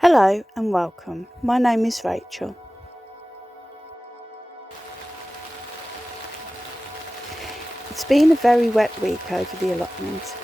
Hello and welcome. My name is Rachel. It's been a very wet week over the allotment.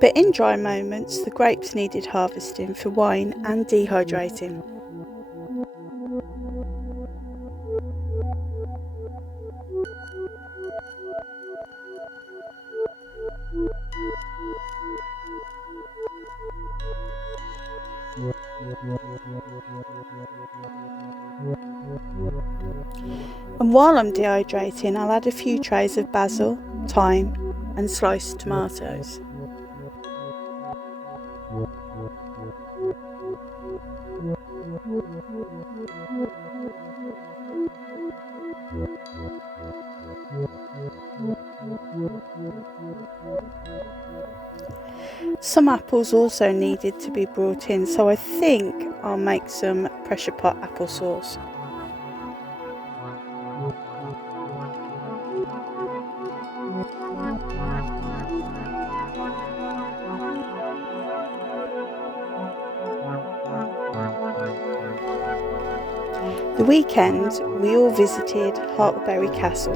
But in dry moments, the grapes needed harvesting for wine and dehydrating. And while I'm dehydrating, I'll add a few trays of basil, thyme and sliced tomatoes. Some apples also needed to be brought in, so I think I'll make some pressure pot applesauce. The weekend we all visited Hartlebury Castle.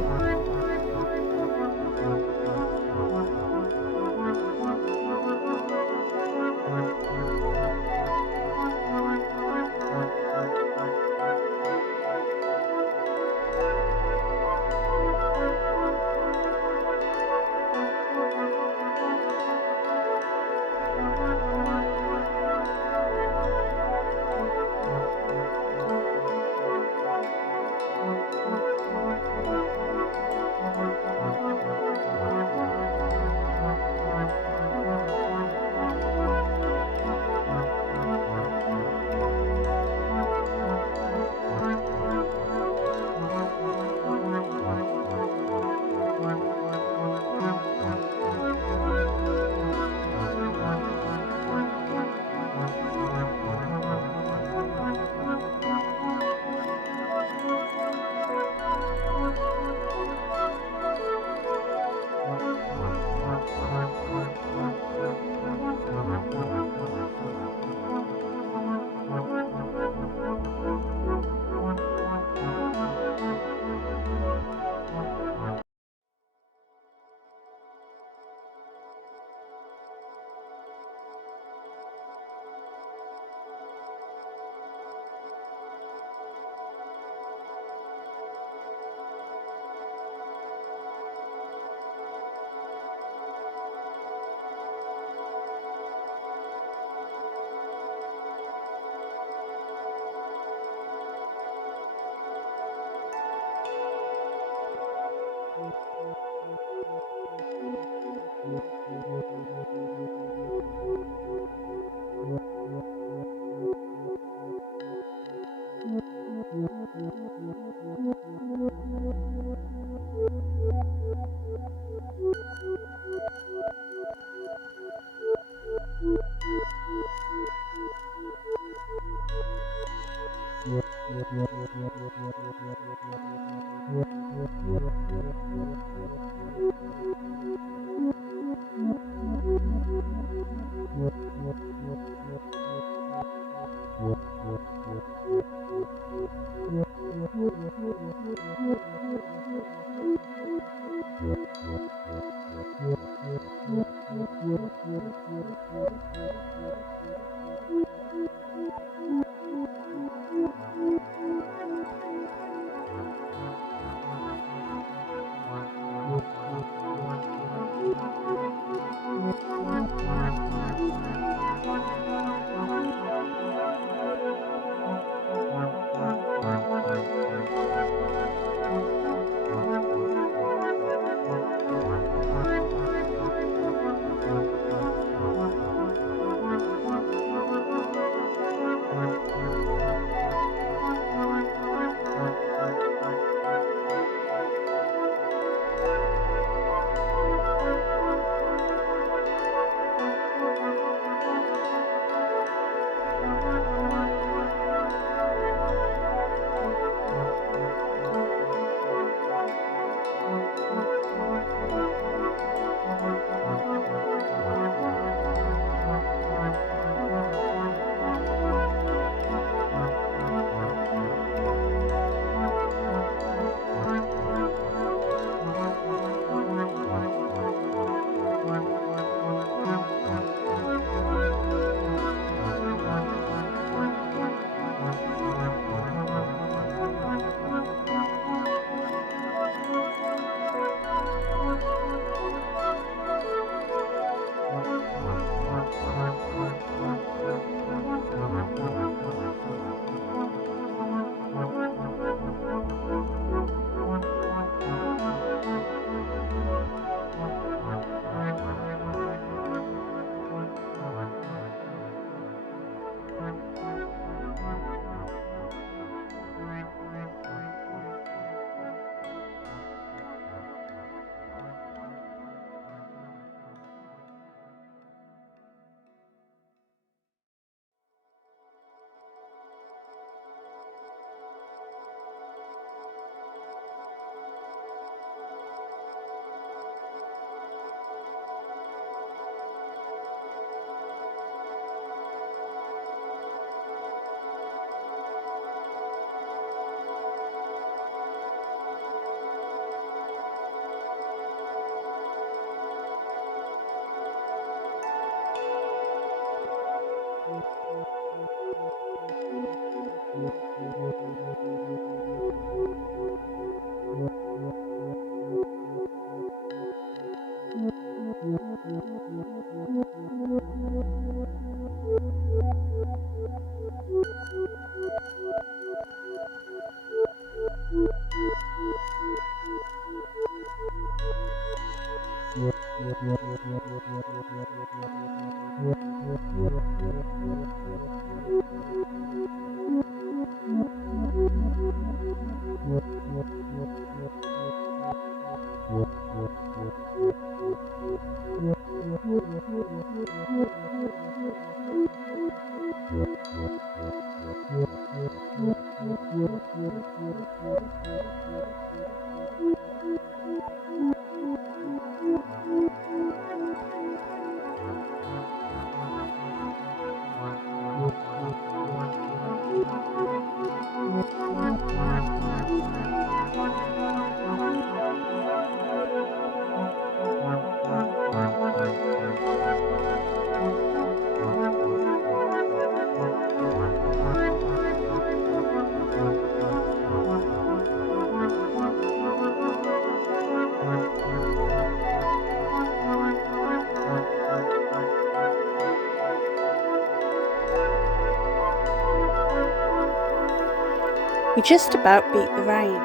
We just about beat the rain.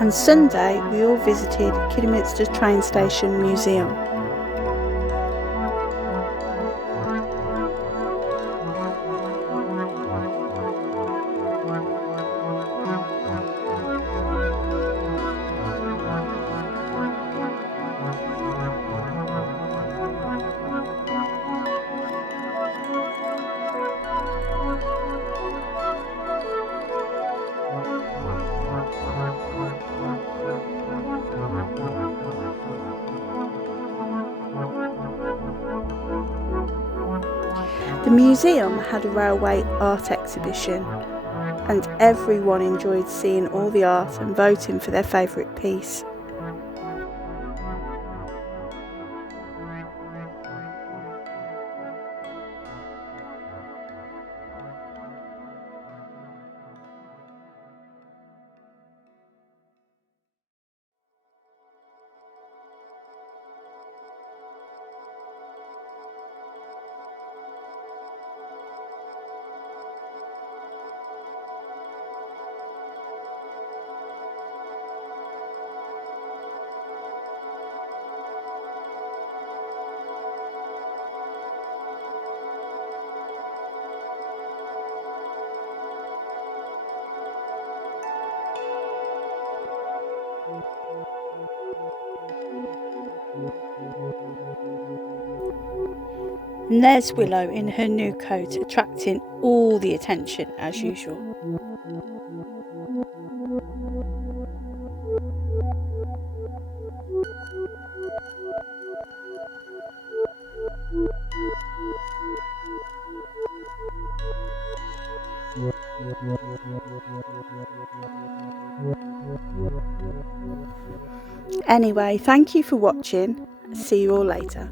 And Sunday we all visited Kidderminster train station museum. The museum had a railway art exhibition, and everyone enjoyed seeing all the art and voting for their favourite piece. And there's Willow in her new coat, attracting all the attention as usual. Anyway, thank you for watching. See you all later.